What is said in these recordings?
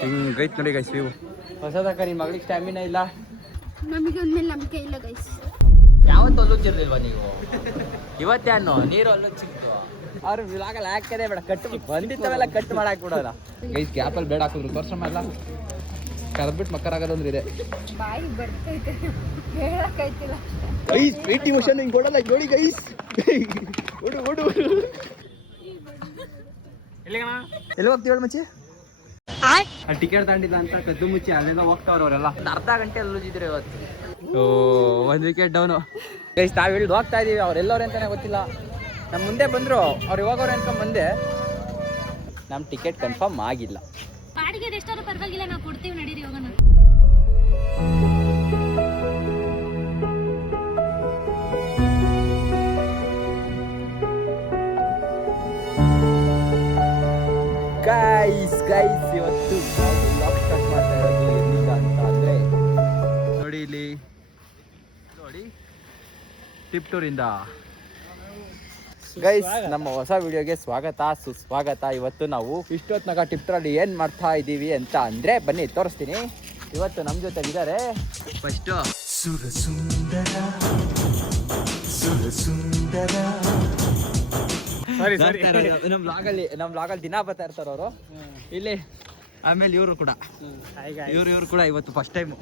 ಹಿಂಗೈತ್ ನೋಡಿ guys view. ಹೊಸದಕ್ಕ ನಿನ್ ಮಗಳಿಗೆ ಸ್ಟ್ಯಾಮಿನಾ ಇಲ್ಲ, ನಮಗೆ ಒಂದ್ಮೇಲೆ ನಂಬಿಕೆ ಇಲ್ಲ ಗೈಸ್. ಯಾವತ್ತು ಅಲ್ಲುಚ್ಚಿರ್ಲಿಲ್ವಾ ನೀವು? ಇವತ್ತೇನು ನೀರು ಅಲ್ಲುಚ್ಚಿತ್ತು. ಅವ್ರು ವಿಲಾಗಲ್ಲಿ ಹಾಕದೇ ಬೇಡ, ಕಟ್ಟು ಬಂದಿತ್ತವೆಲ್ಲ ಕಟ್ ಮಾಡಾಕ್ ಬಿಡೋಲ್ಲ ಗೈಸ್. ಗ್ಯಾಪಲ್ಲಿ ಬೇಡ ಹಾಕಿದ್ರು ತೋರ್ಸಮ್ಮ ಎಲ್ಲ ಕರ್ಬಿಟ್ಟು ಮಕ್ಕರಾಗೋದಂದ್ರೆ ಇದೆ. ಬಾಯಿ ಬರ್ತೈತೆ ಹೇಳಕ್ಕಾಯ್ತಿಲ್ಲ ಗೈಸ್. ಪ್ರೀತಿ ಮೋಷನ್ ಹಿಂಗೆ ಕೊಡಲ್ಲ ನೋಡಿ ಗೈಸ್. ಓಡು ಓಡು. ಎಲ್ಲಿ ಹೋಗ್ತೀವಿ ಹೇಳಿ ಮಚ್ಚಿ? ಟಿಕೆಟ್ ತಗೊಂಡಿಲ್ಲ ಅಂತ ಕದ್ದು ಮುಚ್ಚಿ ಅಲ್ಲಿಂದ ಹೋಗ್ತಾವ್ರ ಅವರೆಲ್ಲ. ಅರ್ಧ ಗಂಟೆ ಅಲ್ಲುಜಿದ್ರೆ ಇವತ್ತು. ಓ, ಒಂದು ವಿಕೆಟ್ ಡೌನು ಗೈಸ್. ತಾವು ಇಳಿದು ಹೋಗ್ತಾ ಇದೀವಿ. ಅವ್ರೆಲ್ಲವ್ರೆ ಅಂತಾನೆ ಗೊತ್ತಿಲ್ಲ. ನಮ್ಮ ಮುಂದೆ ಬಂದ್ರು, ಅವ್ರು ಇವಾಗವ್ರೆ ಅನ್ಕೊಂಡ್ ಬಂದೆ. ನಮ್ಮ ಟಿಕೆಟ್ ಕನ್ಫರ್ಮ್ ಆಗಿಲ್ಲ. ಬಾಡಿಗೆ ಎಷ್ಟಾದ್ರೂ ಪರವಾಗಿಲ್ಲ, ನಾವು ಕೊಡ್ತೀವಿ, ನಡೀರಿ ಹೋಗೋಣ. ಗೈಸ್ ಇವತ್ತು ವ್ಲಾಗ್ ಸ್ಟಾರ್ಟ್ ಮಾಡ್ತಾ ಇರೋದು ಎಲ್ಲಿಂದ ಅಂತ ಅಂದ್ರೆ ನೋಡಿ, ಇಲ್ಲಿ ನೋಡಿ ಟಿಪ್ಟೂರಿಂದ. ಗೈಸ್, ನಮ್ಮ ಹೊಸ ವಿಡಿಯೋಗೆ ಸ್ವಾಗತ ಸುಸ್ವಾಗತ. ಇವತ್ತು ನಾವು ಇಷ್ಟೊತ್ನಾಗ ಟಿಪ್ಟೂರಲ್ಲಿ ಏನ್ ಮಾಡ್ತಾ ಇದ್ದೀವಿ ಅಂತ ಅಂದ್ರೆ ಬನ್ನಿ ತೋರಿಸ್ತೀನಿ. ಇವತ್ತು ನಮ್ಮ ಜೊತೆ ಇದ್ದಾರೆ ಫಸ್ಟ್ ನಮ್ಮ ಬ್ಲಾಗಲ್ಲಿ ದಿನ ಬರ್ತಾ ಇರ್ತಾರ ಅವರು ಇಲ್ಲಿ. ಆಮೇಲೆ ಇವರು ಕೂಡ ಇವತ್ತು ಫಸ್ಟ್ ಟೈಮ್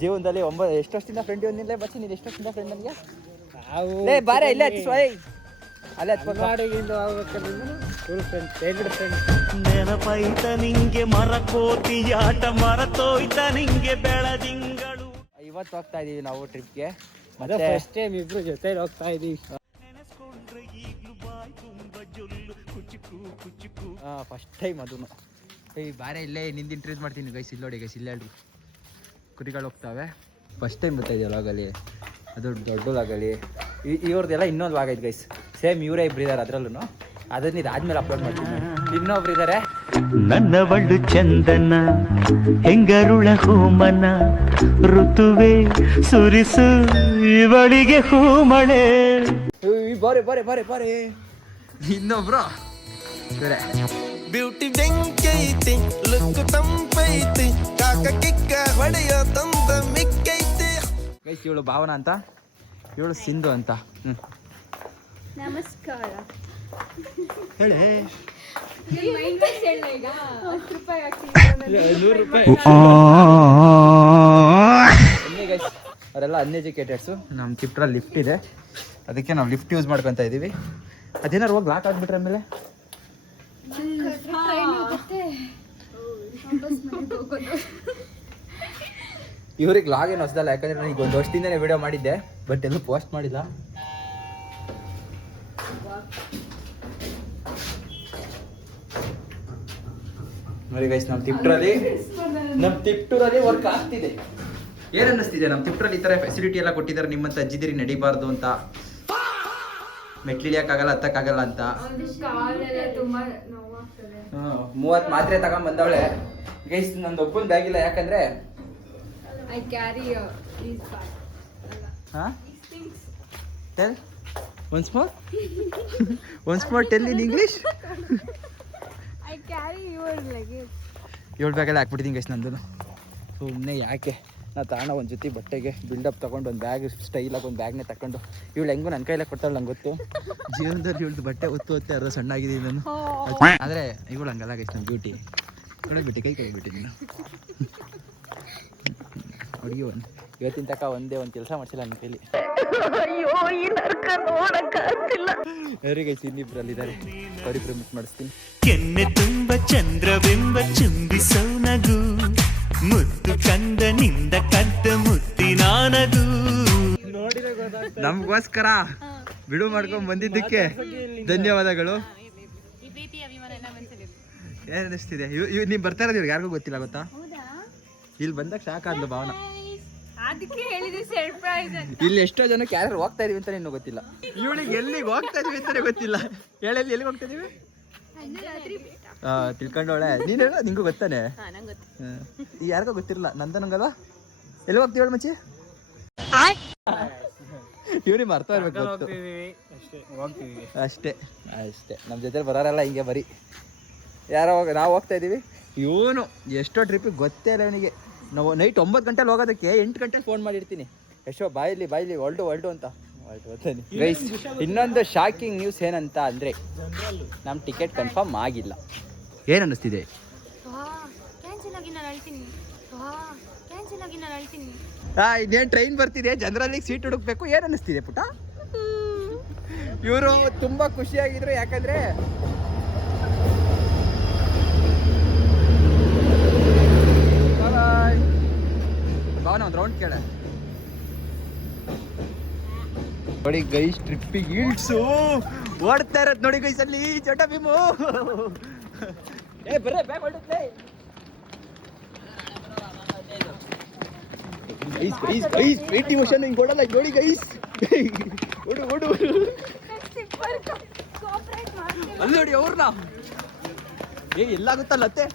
ಜೀವನದಲ್ಲಿ ಎಷ್ಟು ವರ್ಷದಿಂದ ಫ್ರೆಂಡ್ ಇವನಿಲ್ಲ. ಬಚ್ಚಿ ನೀನು ಎಷ್ಟು ವರ್ಷದಿಂದ ಫ್ರೆಂಡ್ ನನಗೆ? ಬಾರೆ ಇಲ್ಲೇ ಅಲ್ಲೇ ನೆನಪೈತ ನಿಂಗೆ ಮರಕೋತಿಯಾಟ ಮರತೋಯ್ತ ನಿಂಗೆ ಬೆಳದಿಂಗಳು. ಇವತ್ತು ಹೋಗ್ತಾ ಇದೀವಿ ನಾವು ಟ್ರಿಪ್ಗೆ. ಮತ್ತೆ ಫಸ್ಟ್ ಟೈಮ್ ಇಬ್ರು ಜೊತೆ ಹೋಗ್ತಾ ಇದೀವಿ. ಫಸ್ಟ್ ಟೈಮ್ ಅದನ್ನು. ಬಾರೆ ಇಲ್ಲೇ ನಿಂದು ಇಂಟ್ರೊಡ್ಯೂಸ್ ಮಾಡ್ತೀನಿ ಗೈಸ್. ಇಲ್ಲಿ ನೋಡಿ ಗೈಸ್, ಇಲ್ಲೇ ಹೇಳ್ರಿ ಕುರಿಗಳು ಹೋಗ್ತಾವೆ. ಫಸ್ಟ್ ಟೈಮ್ ಬರ್ತಾ ಇದೆಯಲ್ಲ ಲಾಗಲ್ಲಿ, ಅದು ದೊಡ್ಡದಾಗಲಿ. ಇವ್ರದ್ದೆಲ್ಲ ಇನ್ನೊಂದು ಲಾಗ್ ಐತೆ ಗೈಸ್. ಸೇಮ್ ಇವರೇ ಇಬ್ರು ಇದ್ದಾರೆ ಅದರಲ್ಲೂ. ಅದನ್ನ ಇದಾದ್ಮೇಲೆ ಅಪ್ಲೋಡ್ ಮಾಡ್ತೀನಿ. ಇನ್ನೊಬ್ರು ಇದ್ದಾರೆ. ನನ್ನವಳು ಚಂದನ ಹೆಂಗರುಳ ಹೂಮನ ಋತುವೆ ಸುರಿಸು ಇವಳಿಗೆ ಹೂಮಳೆ. ಬಾರೆ ಇನ್ನೊಬ್ರು ಬ್ಯೂಟಿ ಬೆಂಕೈತಿ, ಲುಕ್ ತಂಪೈತಿ, ಕಾಕ ಕಿಕ್ಕ ಹೊಡೆಯೋ ತಂದ ಮಿಕ್ಕೈತಿ. ಗೈಸ್, ಇವಳು ಭಾವನಾ ಅಂತ, ಇವಳು ಸಿಂಧು ಅಂತ. ನಮಸ್ಕಾರ. ಹೇಳಿ. ಅವರೆಲ್ಲ ಅನ್ಎಜುಕೇಟೆಡ್ಸು. ನಮ್ಮ ಟಿಪ್ಟ್ರಲ್ಲಿ ಲಿಫ್ಟ್ ಇದೆ, ಅದಕ್ಕೆ ನಾವು ಲಿಫ್ಟ್ ಯೂಸ್ ಮಾಡ್ಕೊತಾ ಇದ್ದೀವಿ. ಅದೇನಾರು ಹೋಗಿ ಲಾಕ್ ಆಗಿಬಿಟ್ರೆ ಆಮೇಲೆ ಇವ್ರಿಗೆ ಲಾಗ್ ಏನು ಹೊಸದಲ್ಲ, ಯಾಕಂದ್ರೆ ನಾನು ಈಗ ಒಂದು ವರ್ಷದಿಂದನೇ ವಿಡಿಯೋ ಮಾಡಿದ್ದೆ, ಬಟ್ ಎಲ್ಲೂ ಪೋಸ್ಟ್ ಮಾಡಿಲ್ಲ. ನೋಡಿ ಗೈಸ್, ನಮ್ಮ ತಿಪ್ಟೂರಲ್ಲಿ ವರ್ಕ್ ಆಗ್ತಿದೆ. ಏನ್ ಅನ್ನಿಸ್ತಿದೆ? ನಮ್ಮ ತಿಪ್ಟೂರಲ್ಲಿ ಈ ಥರ ಫೆಸಿಲಿಟಿ ಎಲ್ಲ ಕೊಟ್ಟಿದ್ದಾರೆ. ನಿಮ್ಮಂತ ಅಜ್ಜಿದಿರಿ ನಡಿಬಾರ್ದು ಅಂತ, ಮೆಟ್ಲಿಳಿಯಕ್ಕಾಗಲ್ಲ, ಹತ್ತಕ್ಕಾಗಲ್ಲ ಅಂತ. 30 ಮಾತ್ರೆ ತಗೊಂಡ್ ಬಂದವಳೆ ಗೈಸ್. ನಂದು ಒಬ್ಬನ ಬ್ಯಾಗ್ ಇಲ್ಲ, ಯಾಕಂದ್ರೆ I carry these bags. Tell once more tell in English. I carry your luggage. ಇವಳು ಬ್ಯಾಗಲ್ಲಿ ಹಾಕ್ಬಿಟ್ಟಿದ್ದೀನಿ ಗೈಸ್ ನಂದು. ಸುಮ್ಮನೆ ಯಾಕೆ ನಾ ತಗೊಂಡ ಒಂದು ಜೊತೆ ಬಟ್ಟೆಗೆ ಬಿಲ್ಡಪ್ ತೊಗೊಂಡು ಒಂದು ಬ್ಯಾಗ್ ಸ್ಟೈಲಾಗಿ ಒಂದು ಬ್ಯಾಗ್ನೇ ತಗೊಂಡು ಇವಳು ಹೆಂಗೂ ನನ್ನ ಕೈಲೇ ಕೊಡ್ತಾಳೆ. ನಂಗೆ ಗೊತ್ತು ಜೀವನದಲ್ಲಿ ಇವಳ್ದು ಬಟ್ಟೆ ಒತ್ತು ಅದ್ರ ಸಣ್ಣಾಗಿದ್ದೀನಿ ನಾನು. ಆದರೆ ಇವಳು ಹಂಗಲ್ಲ ಗೈಸ್, ನನ್ನ ಬ್ಯೂಟಿ ಬಿಟ್ಟು ಕೈ ಬಿಟ್ಟಿದ್ದೀನಿ ಹುಡುಗಿ. ಇವತ್ತಿನ ತನಕ ಒಂದೇ ಒಂದು ಕೆಲಸ ಮಾಡಿಸಿಲ್ಲ ನನ್ನ ಕೈಲಿ. ಅವರಿಗೆ ಇನ್ನಿಬ್ರಲ್ಲಿದ್ದಾರೆ, ಅವರಿಬ್ರು ಮಿಸ್ ಮಾಡಿಸ್ತೀನಿ. ಕೆನ್ನೆ ತುಂಬ ಚಂದ್ರವೆಂಬ ಚುಂಬಿಸೋ ನಗು, ಮುತ್ತು ಕಂದನಿಂದ ಕದ್ದ ಮುತ್ತಿನಾನದು. ನಮಗೋಸ್ಕರ ಬಿಡು ಮಾಡ್ಕೊಂಡ್ ಬಂದಿದ್ದಕ್ಕೆ ಧನ್ಯವಾದಗಳು. ಏನ್ ಅನಿಸ್ತಿದೆ? ನೀವು ಬರ್ತಾ ಇರೋದು ಇವ್ರಿಗೆ ಯಾರಿಗೂ ಗೊತ್ತಿಲ್ಲ ಗೊತ್ತಾ? ಇಲ್ಲಿ ಬಂದಾಗ ಶಾಕ್ ಆದ್ಲು ಭಾವನಾ. ಇಲ್ಲಿ ಎಷ್ಟೋ ಜನಕ್ಕೆ ಯಾರು ಹೋಗ್ತಾ ಇದೀವಿ ಅಂತ ಇನ್ನೂ ಗೊತ್ತಿಲ್ಲ. ಇವಳಿಗೆ ಎಲ್ಲಿಗೆ ಹೋಗ್ತಾ ಇದೀವಿ ಅಂತಾನೆ ಗೊತ್ತಿಲ್ಲ. ಹೇಳಲ್ಲಿ ಎಲ್ಲಿಗೆ ಹೋಗ್ತಾ ಇದೀವಿ ತಿಳ್ಕೊಂಡವಳೆ. ನೀನು ಹೇಳ, ನಿಂಗೂ ಗೊತ್ತಾನೆ? ಯಾರಿಗೂ ಗೊತ್ತಿರಲ್ಲ, ನಂದನಂಗಲ್ಲ. ಎಲ್ಲಿ ಹೋಗ್ತೀವಿ ಹೇಳ ಮಚ್ಚಿ? ಇವ್ರಿಗೆ ಮರ್ತಾ ಇರ್ಬೇಕು ಗೊತ್ತು. ಅಷ್ಟೇ ನಮ್ಮ ಜೊತೆ ಬರೋರೆಲ್ಲ ಹಿಂಗೆ ಬರೀ ಯಾರೋ ನಾವು ಹೋಗ್ತಾ ಇದ್ದೀವಿ. ಇವನು ಎಷ್ಟೋ ಟ್ರಿಪ್ಪಿಗೆ ಗೊತ್ತೇ ಇಲ್ಲ ಇವನಿಗೆ. ನಾವು ನೈಟ್ 9 ಗಂಟೆಲಿ ಹೋಗೋದಕ್ಕೆ 8 ಗಂಟೆಗೆ ಫೋನ್ ಮಾಡಿರ್ತೀನಿ, ಎಷ್ಟೋ ಬಾಯಿಲಿ ಹೊಲ್ಟು ಅಂತ ಗೈಸ್. ಇನ್ನೊಂದು ಶಾಕಿಂಗ್ ನ್ಯೂಸ್ ಏನಂತ ಅಂದರೆ ನಮ್ಮ ಟಿಕೆಟ್ ಕನ್ಫರ್ಮ್ ಆಗಿಲ್ಲ. ಏನು ಅನ್ನಿಸ್ತಿದೆ? ಇನ್ನೇನು ಟ್ರೈನ್ ಬರ್ತಿದೆ, ಜನರಲ್ಲಿಗೆ ಸೀಟ್ ಹುಡುಕ್ಬೇಕು. ಏನು ಅನ್ನಿಸ್ತಿದೆ ಪುಟ? ಇವರು ತುಂಬ ಖುಷಿಯಾಗಿದ್ರು, ಯಾಕಂದರೆ ಭಾವನ ಒಂದು ರೌಂಡ್ ಕೇಳ ನೋಡಿ ಗೈಸ್. ಟ್ರಿಪ್ಪಿಗೆ ಈಲ್ಸು ಓಡ್ತಾ ಇರೋದು ನೋಡಿ ಗೈಸ್ ಅಲ್ಲಿ ಚಟ ಭೀಮು. ಬರ್ರೆ ಬ್ಯಾಗ್ ಹೊರಡುತ್ತೆ ಪೇಟಿ ಮೋಷನ್ ಹಿಂಗೆ ಓಡಲ್ಲ ನೋಡಿ ಗೈಸ್. ಓಡು ಅಲ್ಲಿ ನೋಡಿ ಅವ್ರನ್ನ. ಎಲ್ಲಾಗುತ್ತಲ್ಲ ಅತ್ತೆ,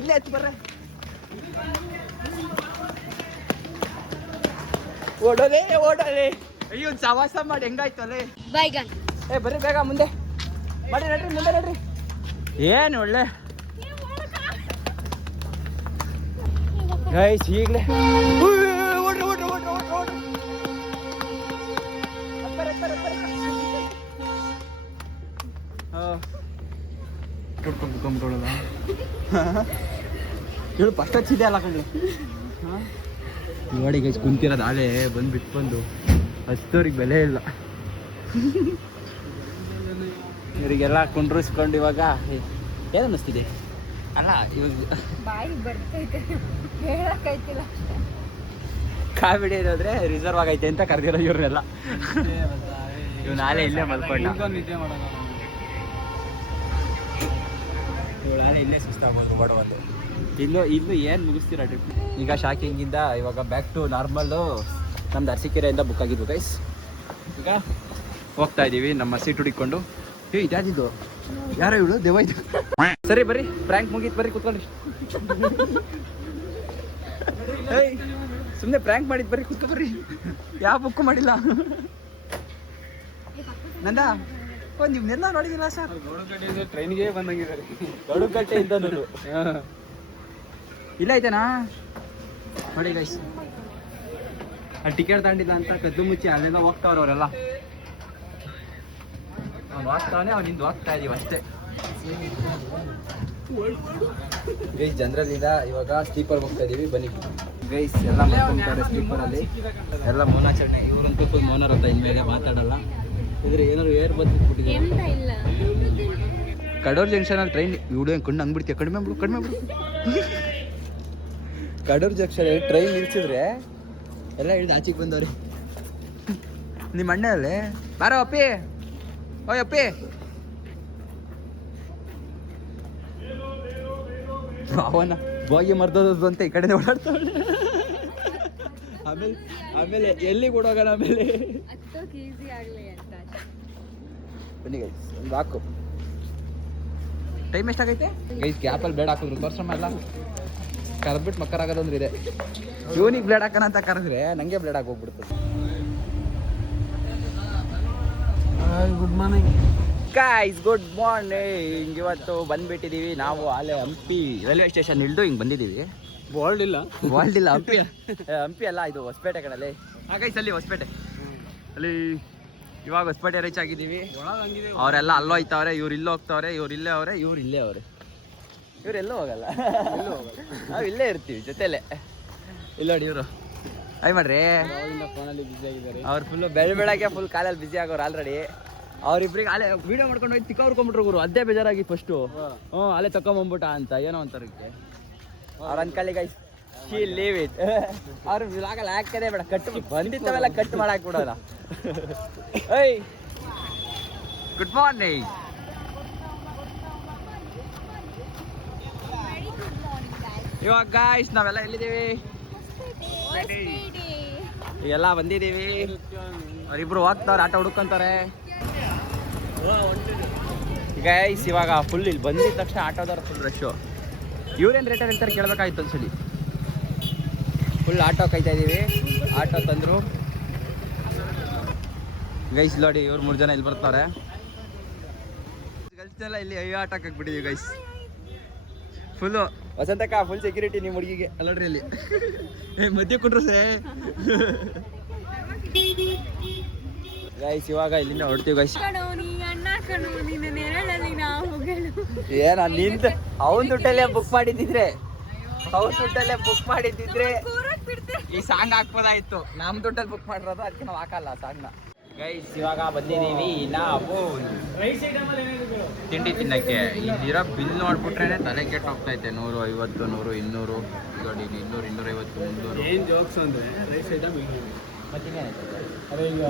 ಇಲ್ಲೇ ಹತ್ತು ಬರ್ರೆ. ಓಡೋಲೆ ಅಯ್ಯೋ ಒಂದು ಸವಾಸ ಮಾಡಿ ಹೆಂಗಾಯ್ತು ಅಲ್ಲೇ. ಬೈಗನ್ ಬರ್ರಿ ಬೇಗ ಮುಂದೆ ಮಾಡಿ ನಡ್ರಿ. ಏನು ಒಳ್ಳೆ ಗೈಸ್ ಈಗಲೇ ಕುತ್ಕೊಂಡ್ಬಿಟ್ಟೋಳಲ್ಲ ಹೇಳು ಫಸ್ಟ್ ಹಚ್ಚಿದೆ ಅಲ್ಲ ಕಣ್ಣು. ನೋಡಿ ಗೈಸ್ ಕುಂತಿರೋದು ಆಳೆ ಬಂದು ಹತ್ತೋರಿಗೆ ಬೆಲೆ ಇಲ್ಲ. ಇವರಿಗೆಲ್ಲ ಕುಂಡ್ರಿಸ್ಕೊಂಡು ಇವಾಗ ಏನು ಅನ್ನಿಸ್ತಿದೆ ಅಲ್ಲ ಇವಾಗ ಬಾಯಿ ಬರ್ತೈತೆ ಹೇಳಕ್ಕಾಯ್ತಿಲ್ಲ. ಕಾಮಿಡಿ ಇರೋದ್ರೆ ರಿಸರ್ವ್ ಆಗೈತೆ ಅಂತ ಕರೆದಿರೋ ಇವ್ರನ್ನೆಲ್ಲ. ಇವ್ ನಾಳೆ ಇಲ್ಲೇ ಮಲ್ಕೊಂಡ, ನಾಳೆ ಇಲ್ಲೇ ಸುಸ್ತಾಗೋದು ಓಡೋದು. ಇಲ್ಲೂ ಏನು ಮುಗಿಸ್ತೀರ ಟ್ರಿಪ್? ಈಗ ಶಾಕಿಂಗಿಂದ ಇವಾಗ ಬ್ಯಾಕ್ ಟು ನಾರ್ಮಲ್ಲು. ನಮ್ದು ಅರಸೀಕೆರೆಯಿಂದ ಬುಕ್ ಆಗಿದ್ವು ಗೈಸ್. ಈಗ ಹೋಗ್ತಾ ಇದ್ದೀವಿ ನಮ್ಮ ಸೀಟ್ ಹುಡುಕೊಂಡು. ಇದಾದಿದ್ದು ಯಾರೋ ಇವಳು ದೇವಾಯ್ತು. ಸರಿ ಬರ್ರಿ, ಪ್ರ್ಯಾಂಕ್ ಮುಗೀತು, ಬರ್ರಿ ಕೂತ್ಕೊಳ್ಳಿ. ಸುಮ್ಮನೆ ಪ್ರ್ಯಾಂಕ್ ಮಾಡಿದ್ದು, ಬರ್ರಿ ಕೂತ್ಕೊ ಬರ್ರಿ. ಯಾವ ಬುಕ್ಕು ಮಾಡಿಲ್ಲ ನಂದ. ನೀವನ್ನೆಲ್ಲ ನೋಡಿದಿಲ್ಲ ಸರ್, ಟ್ರೈನ್ಗೆ ಬಂದಂಗಿದ್ದಾರೆ ಗಡುಗಟ್ಟೆಯಿಂದ ಇಲ್ಲ ಐತೆನಾ ನೋಡಿ ಗೈಸ್. ಟಿಕೆಟ್ ತಗೊಂಡಿಲ್ಲ ಅಂತ ಕದ್ದು ಮುಚ್ಚಿ ಅಲ್ಲೆಲ್ಲ ಹೋಗ್ತಾವ್ರ ಅವರೆಲ್ಲ. ಅವ್ನು ಹೋಗ್ತಾವನೆ, ಅವ್ನಿಂದ ಹೋಗ್ತಾ ಇದೀವಿ ಅಷ್ಟೇ ಗೈಸ್. ಜನರಲ್ಲಿಂದ ಇವಾಗ ಸ್ಲೀಪರ್ ಹೋಗ್ತಾ ಇದೀವಿ, ಬನ್ನಿ ಗೈಸ್. ಎಲ್ಲ ಮಾಡ್ಕೊಂತಾರೆ ಸ್ಲೀಪರಲ್ಲಿ, ಎಲ್ಲ ಮೌನಾಚರಣೆ. ಇವ್ರಂತೂ ಫುಲ್ ಮೌನರ್ ಅಂತ, ಇನ್ಮೇಲೆ ಮಾತಾಡಲ್ಲ. ಇದ್ರೆ ಏನಾದ್ರು ಏರ್ ಬಂದ್ಬಿಟ್ಟಿದೆ. ಇಲ್ಲ ಕಡೂರು ಜಂಕ್ಷನಲ್ಲಿ ಟ್ರೈನ್ ಇವಳು ಹೆಂಗೆ ಕಣ್ಣು ಹಂಗ್ಬಿಡ್ತೀಯ? ಕಡಿಮೆ ಬಿಡು ಕಡೂರು ಜಂಕ್ಷನ್ ಟ್ರೈನ್ ನಿಲ್ಸಿದ್ರೆ ಎಲ್ಲ ಹಿಡಿದು ಆಚೆಗೆ ಬಂದವ್ರಿ. ನಿಮ್ಮ ಅಣ್ಣಲ್ಲೇ ಬಾರೋ ಅಪ್ಪಿ, ಓಯ್ ಅಪ್ಪಿ. ಅವನ ಬೋಗಿ ಮರ್ದೋದು ಅಂತ ಈ ಕಡೆನೇ ಓಡಾಡ್ತಾಳೆ. ಆಮೇಲೆ ಎಲ್ಲಿಗೆ ಓಡೋಗೋಣ? ಆಮೇಲೆ ಬನ್ನಿ ಗೈಸ್, ಒಂದು ಹಾಕು. ಟೈಮ್ ಎಷ್ಟಾಗೈತೆ ಗೈಸ್? ಗ್ಯಾಪಲ್ಲಿ ಬ್ಲೇಡ್ ಹಾಕಿದ್ರು ತೋರ್ಸಮ್ಮ ಎಲ್ಲ ಕರೆದ್ಬಿಟ್ಟು ಮಕ್ಕರಾಗೋದಂದ್ರೆ ಇದೆ. ಇವನಿಗೆ ಬ್ಲೇಡ್ ಹಾಕೋಣ ಅಂತ ಕರೆದ್ರೆ ನನಗೆ ಬ್ಲೇಡ್ ಹಾಕಿ ಹೋಗ್ಬಿಡ್ತದೆ. Good morning guys, good morning. ಇವತ್ತು ಬಂದ್ಬಿಟ್ಟಿದ್ದೀವಿ ನಾವು. ಅಲ್ಲೇ ಹಂಪಿ ರೈಲ್ವೆ ಸ್ಟೇಷನ್ ಇಳಿದು ಹಿಂಗೆ ಬಂದಿದ್ದೀವಿ. ಬೋಲ್ಡ್ ಇಲ್ಲ ಹಂಪಿ ಅಲ್ಲ, ಇದು ಹೊಸಪೇಟೆ ಕಡೆಯಲ್ಲಿ. ಗೈಸ್ ಅಲ್ಲಿ ಹೊಸಪೇಟೆ ಅಲ್ಲಿ ಇವಾಗ ಹೊಸಪೇಟೆ ರೀಚ್ ಆಗಿದ್ದೀವಿ. ಅವರೆಲ್ಲ ಅಲ್ಲೋ ಹೋಯ್ತವ್ರೆ, ಇವ್ರು ಇಲ್ಲೋ ಹೋಗ್ತಾವ್ರೆ, ಇವ್ರು ಇಲ್ಲೇ ಅವರೇ, ಇವ್ರು ಇಲ್ಲೇ ಅವರೇ. ಇವರೆಲ್ಲೂ ಹೋಗಲ್ಲ, ನಾವು ಇಲ್ಲೇ ಇರ್ತೀವಿ ಜೊತೆಲೆ. ಇಲ್ಲ ನೋಡಿ ಇವರು ಆಯ್ ಮಾಡ್ರಿ, ಫೋನಲ್ಲಿ ಬಿಸಿ ಆಗಿದ್ದಾರೆ. ಅವ್ರು ಫುಲ್ಲು ಬೆಳಗ್ಗೆ ಫುಲ್ ಕಾಲಲ್ಲಿ ಬಿಸಿ ಆಗೋರು ಆಲ್ರೆಡಿ. ಅವ್ರಿಬ್ರಿಗೆ ಅಲ್ಲೇ ವೀಡಿಯೋ ಮಾಡ್ಕೊಂಡು ಹೋಗಿ ತಿಕ್ಕವ್ರ್ಕೊಂಡ್ಬಿಟ್ರು ಗುರು. ಅದೇ ಬೇಜಾರಾಗಿ ಫಸ್ಟು. ಅಲ್ಲೇ ತಕೊಂಬಂದ್ಬಿಟ್ಟ ಅಂತ ಏನೋ ಅಂತಾರಕ್ಕೆ. ಅವ್ರು ಅನ್ಕೊಳ್ಳಿ ಗೈಸ್, ಶಿ ಲೀವ್ ಇಟ್. ಅವ್ರು ವ್ಲಾಗಲ್ಲಿ ಹಾಕದೇ ಬೇಡ, ಕಟ್ಟು ಬಂದಿತ್ತವೆಲ್ಲ ಕಟ್ ಮಾಡಿ ಹಾಕ್ಬಿಡೋಲ್ಲ. ಏಯ್ ಗುಡ್ ಮಾರ್ನಿಂಗ್. ಇವಾಗ ಗಾಯ್ಸ್ ನಾವೆಲ್ಲ ಎಲ್ಲಿದ್ದೀವಿ? ಎಲ್ಲ ಬಂದಿದ್ದೀವಿ. ಅವರಿಬ್ರು ಹೋಗ್ತಾವ್ರೆ, ಆಟ ಹುಡುಕೊಂತಾರೆ ಗೈಸ್. ಇವಾಗ ಫುಲ್ ಇಲ್ಲಿ ಬಂದಿದ ತಕ್ಷಣ ಆಟೋದವ್ರು ಫುಲ್ ರಶ್ಶು. ಇವ್ರೇನು ರೇಟಲ್ಲಿ ಹೇಳ್ತಾರೆ ಕೇಳಬೇಕಾಯ್ತು ಒಂದ್ಸಲಿ. ಫುಲ್ ಆಟೋ ಕಾಯ್ತಾ ಇದ್ದೀವಿ. ಆಟೋ ತಂದರು ಗೈಸ್ ನೋಡಿ, ಇವ್ರು 3 ಜನ ಇಲ್ಲಿ ಬರ್ತಾರೆ. ಫ್ರೆಂಡ್ಸ್ನೆಲ್ಲ ಇಲ್ಲಿ ಆಟ ಹಾಕ್ಬಿಟ್ಟಿದೀವಿ ಗೈಸ್ ಫುಲ್ಲು ವಸಂತಕ್ಕ ಫುಲ್ ಸೆಕ್ಯೂರಿಟಿ ನಿಮ್ಮ ಹುಡುಗಿಗೆ ಅಲ್ಲಡ್ರಿ ಅಲ್ಲಿ ಮಧ್ಯೆ ಕೊಟ್ರು ಸೇ ಗೈಸ್ ಇವಾಗ ಇಲ್ಲಿಂದ ಹೊಡ್ತೀವಿ ಗೈಸ್ ಏನ ನಿಂತ ಅವನ್ ದುಡ್ಡಲ್ಲೇ ಬುಕ್ ಮಾಡಿದ್ದಿದ್ರೆ ಈ ಸಾಂಗ್ ಹಾಕ್ಬೋದಾಯ್ತು ನಮ್ ದುಡ್ಡಲ್ಲಿ ಬುಕ್ ಮಾಡಿರೋದು ಅದಕ್ಕೆ ನಾವು ಹಾಕಲ್ಲ ಸಾಂಗ್ನ ಗೈಸ್ ಇವಾಗ ಬಂದಿದ್ದೀವಿ ನಾವು ತಿಂಡಿ ತಿನ್ನಕ್ಕೆ ಇಲ್ಲಿರೋ ಬಿಲ್ ನೋಡ್ಬಿಟ್ರೆ ತಲೆ ಕೆಟ್ಟ ಹೋಗ್ತಾ ಐತೆ 150 100 200 ನೋಡಿ 200 250 300 ಏನ್ ಜೋಕ್ಸ್ ಅಂದ್ರೆ ರೈಸ್ ಐಟಮ್ ಮತ್ತಿನ್ನೇನಾಯ್ತು ಅದೇ ಈಗ